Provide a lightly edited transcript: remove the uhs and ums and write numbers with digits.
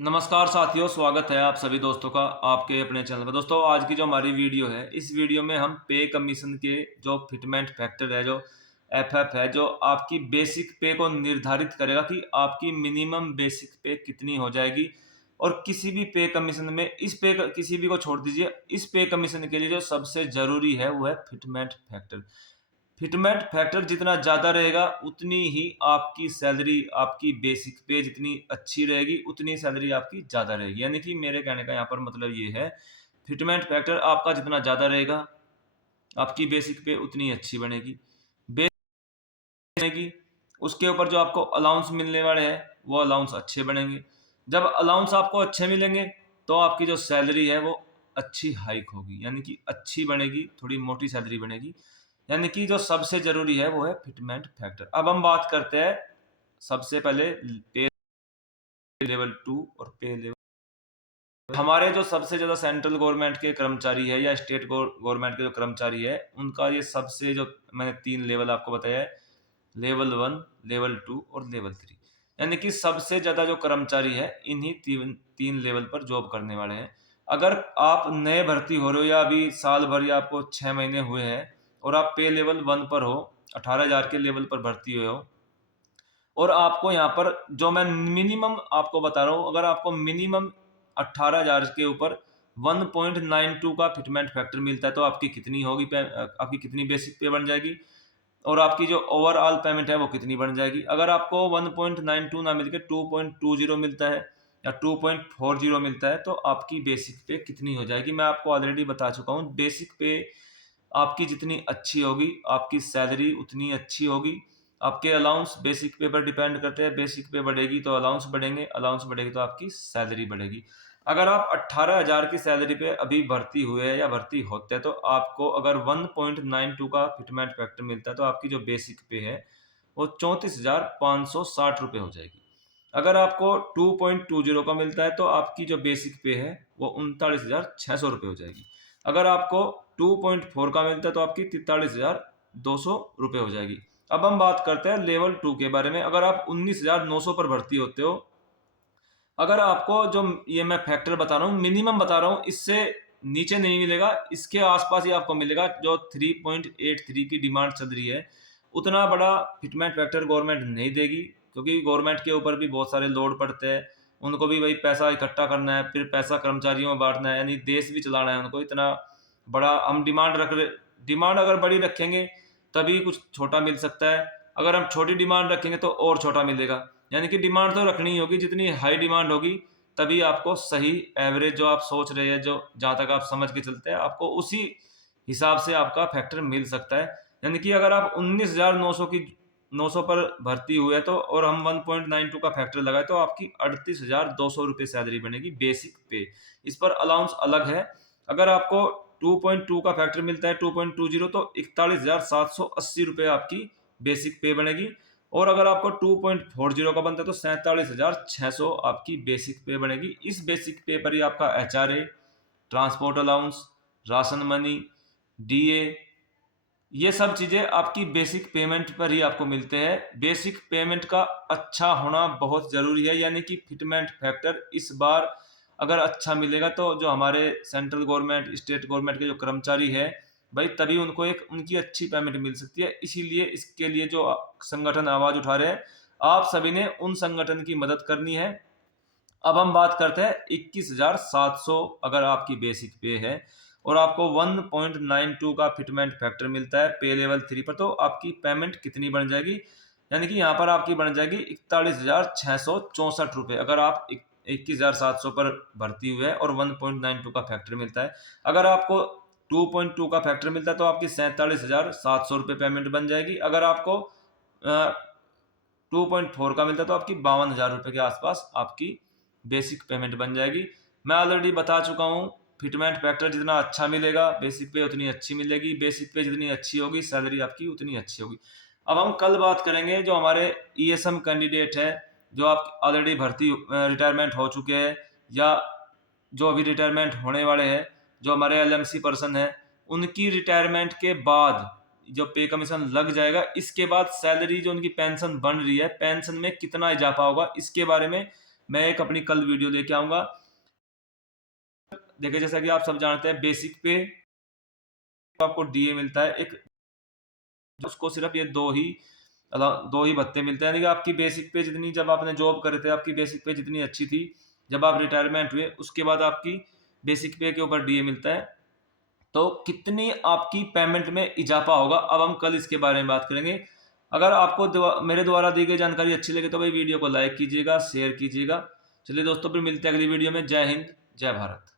नमस्कार साथियों, स्वागत है आप सभी दोस्तों का आपके अपने चैनल पर। दोस्तों, आज की जो हमारी वीडियो है, इस वीडियो में हम पे कमीशन के जो फिटमेंट फैक्टर है, जो एफएफ है, जो आपकी बेसिक पे को निर्धारित करेगा कि आपकी मिनिमम बेसिक पे कितनी हो जाएगी। और किसी भी पे कमीशन में इस पे किसी भी को छोड़ दीजिए, इस पे कमीशन के लिए जो सबसे जरूरी है वो है फिटमेंट फैक्टर। फिटमेंट फैक्टर जितना ज़्यादा रहेगा उतनी ही आपकी सैलरी, आपकी बेसिक पे जितनी अच्छी रहेगी उतनी सैलरी आपकी ज़्यादा रहेगी। यानी कि मेरे कहने का यहाँ पर मतलब ये है, फिटमेंट फैक्टर आपका जितना ज़्यादा रहेगा, आपकी बेसिक पे उतनी अच्छी बनेगी। बनेगी, उसके ऊपर जो आपको अलाउंस मिलने वाले हैं वो अलाउंस अच्छे बनेंगे। जब अलाउंस आपको अच्छे मिलेंगे तो आपकी जो सैलरी है वो अच्छी हाइक होगी, यानी कि अच्छी बनेगी, थोड़ी मोटी सैलरी बनेगी। यानी कि जो सबसे ज़रूरी है वो है फिटमेंट फैक्टर। अब हम बात करते हैं सबसे पहले पे लेवल 2 और पे लेवल। हमारे जो सबसे ज़्यादा सेंट्रल गवर्नमेंट के कर्मचारी है या स्टेट गवर्नमेंट के जो कर्मचारी है, उनका ये सबसे जो मैंने 3 लेवल आपको बताया है, लेवल 1, लेवल 2 और लेवल 3। यानी कि सबसे ज़्यादा जो कर्मचारी है इन्हीं 3 लेवल पर जॉब करने वाले हैं। अगर आप नए भर्ती हो रहे हो या अभी साल भर या आपको 6 महीने हुए हैं और आप पे लेवल 1 पर हो, 18,000 के लेवल पर भर्ती हुए हो, और आपको यहाँ पर जो मैं मिनिमम आपको बता रहा हूँ, अगर आपको मिनिमम 18,000 के ऊपर 1.92 का फिटमेंट फैक्टर मिलता है तो आपकी कितनी होगी, आपकी कितनी बेसिक पे बन जाएगी और आपकी जो ओवरऑल पेमेंट है वो कितनी बन जाएगी। अगर आपको 1.92 ना मिलकर 2.20 मिलता है या 2.40 मिलता है तो आपकी बेसिक पे कितनी हो जाएगी, मैं आपको ऑलरेडी बता चुका हूँ। बेसिक पे आपकी जितनी अच्छी होगी आपकी सैलरी उतनी अच्छी होगी। आपके अलाउंस बेसिक पे पर डिपेंड करते हैं, बेसिक पे बढ़ेगी तो अलाउंस बढ़ेंगे, अलाउंस बढ़ेगी तो आपकी सैलरी बढ़ेगी। अगर आप 18,000 की सैलरी पे अभी भर्ती हुए हैं या भर्ती होते हैं तो आपको अगर 1.92 का फिटमेंट फैक्टर मिलता है तो आपकी जो बेसिक पे है वो 34,560 रुपये हो जाएगी। अगर आपको 2.20 का मिलता है तो आपकी जो बेसिक पे है वो 39,600 रुपये हो जाएगी। अगर आपको 2.4 का मिलता है तो आपकी 43,200 रुपये हो जाएगी। अब हम बात करते हैं लेवल 2 के बारे में। अगर आप 19,900 पर भर्ती होते हो, अगर आपको जो ये मैं फैक्टर बता रहा हूँ, मिनिमम बता रहा हूँ, इससे नीचे नहीं मिलेगा, इसके आसपास ही आपको मिलेगा। जो 3.83 की डिमांड चल रही है, उतना बड़ा फिटमेंट फैक्टर गवर्नमेंट नहीं देगी, क्योंकि गवर्नमेंट के ऊपर भी बहुत सारे लोड पड़ते हैं। उनको भी वही पैसा इकट्ठा करना है, फिर पैसा कर्मचारियों में बांटना है, यानी देश भी चलाना है उनको। इतना बड़ा हम डिमांड रख रहे, डिमांड अगर बड़ी रखेंगे तभी कुछ छोटा मिल सकता है। अगर हम छोटी डिमांड रखेंगे तो और छोटा मिलेगा। यानी कि डिमांड तो रखनी ही होगी, जितनी हाई डिमांड होगी तभी आपको सही एवरेज जो आप सोच रहे हैं, जो जहाँ तक आप समझ के चलते हैं, आपको उसी हिसाब से आपका फैक्टर मिल सकता है। यानी कि अगर आप 19,900 की 900 पर भर्ती हुए तो और हम 1.92 का फैक्टर लगाए तो आपकी 38,200 रुपये सैलरी बनेगी बेसिक पे। इस पर अलाउंस अलग है। अगर आपको 2.2 का फैक्टर मिलता है 2.20 तो 41,780 रुपये आपकी बेसिक पे बनेगी। और अगर आपको 2.40 का बनता है तो 47,600 आपकी बेसिक पे बनेगी। इस बेसिक पे पर ही आपका HRA, transport allowance, ration money, DA, ये सब चीज़ें आपकी बेसिक पेमेंट पर ही आपको मिलते हैं। बेसिक पेमेंट का अच्छा होना बहुत ज़रूरी है। यानी कि फिटमेंट फैक्टर इस बार अगर अच्छा मिलेगा तो जो हमारे सेंट्रल गवर्नमेंट, स्टेट गवर्नमेंट के जो कर्मचारी है भाई, तभी उनको एक उनकी अच्छी पेमेंट मिल सकती है। इसीलिए इसके लिए जो संगठन आवाज़ उठा रहे हैं, आप सभी ने उन संगठन की मदद करनी है। अब हम बात करते हैं 21,700 अगर आपकी बेसिक पे है और आपको 1.92 का फिटमेंट फैक्टर मिलता है पे लेवल 3 पर, तो आपकी पेमेंट कितनी बन जाएगी। यानी कि यहाँ पर आपकी बन जाएगी 41,664 रुपये। अगर आप 21,700 पर भर्ती हुए हैं और 1.92 का फैक्टर मिलता है, अगर आपको 2.2 का फैक्टर मिलता है तो आपकी 47,700 रुपये पेमेंट बन जाएगी। अगर आपको 2.4 का मिलता है तो आपकी 52,000 रुपये के आसपास आपकी बेसिक पेमेंट बन जाएगी। मैं ऑलरेडी बता चुका हूँ, फिटमेंट फैक्टर जितना अच्छा मिलेगा बेसिक पे उतनी अच्छी मिलेगी, बेसिक पे जितनी अच्छी होगी सैलरी आपकी उतनी अच्छी होगी। अब हम कल बात करेंगे जो हमारे ईएसएम कैंडिडेट है, जो आप ऑलरेडी भर्ती रिटायरमेंट हो चुके हैं या जो अभी रिटायरमेंट होने वाले हैं, जो हमारे एलएमसी पर्सन है, उनकी रिटायरमेंट के बाद जो पे कमीशन लग जाएगा, इसके बाद सैलरी जो उनकी पेंशन बन रही है, पेंशन में कितना इजाफा होगा, इसके बारे में मैं एक अपनी कल वीडियो लेके आऊँगा। देखिए जैसा कि आप सब जानते हैं बेसिक पे आपको डीए मिलता है, एक उसको सिर्फ ये दो ही भत्ते मिलते हैं, यानी कि आपकी बेसिक पे जितनी, जब आपने जॉब करे थे आपकी बेसिक पे जितनी अच्छी थी, जब आप रिटायरमेंट हुए उसके बाद आपकी बेसिक पे के ऊपर डीए मिलता है। तो कितनी आपकी पेमेंट में इजाफा होगा, अब हम कल इसके बारे में बात करेंगे। अगर आपको मेरे द्वारा दी गई जानकारी अच्छी लगे तो भाई वीडियो को लाइक कीजिएगा, शेयर कीजिएगा। चलिए दोस्तों, फिर मिलते हैं अगली वीडियो में। जय हिंद, जय भारत।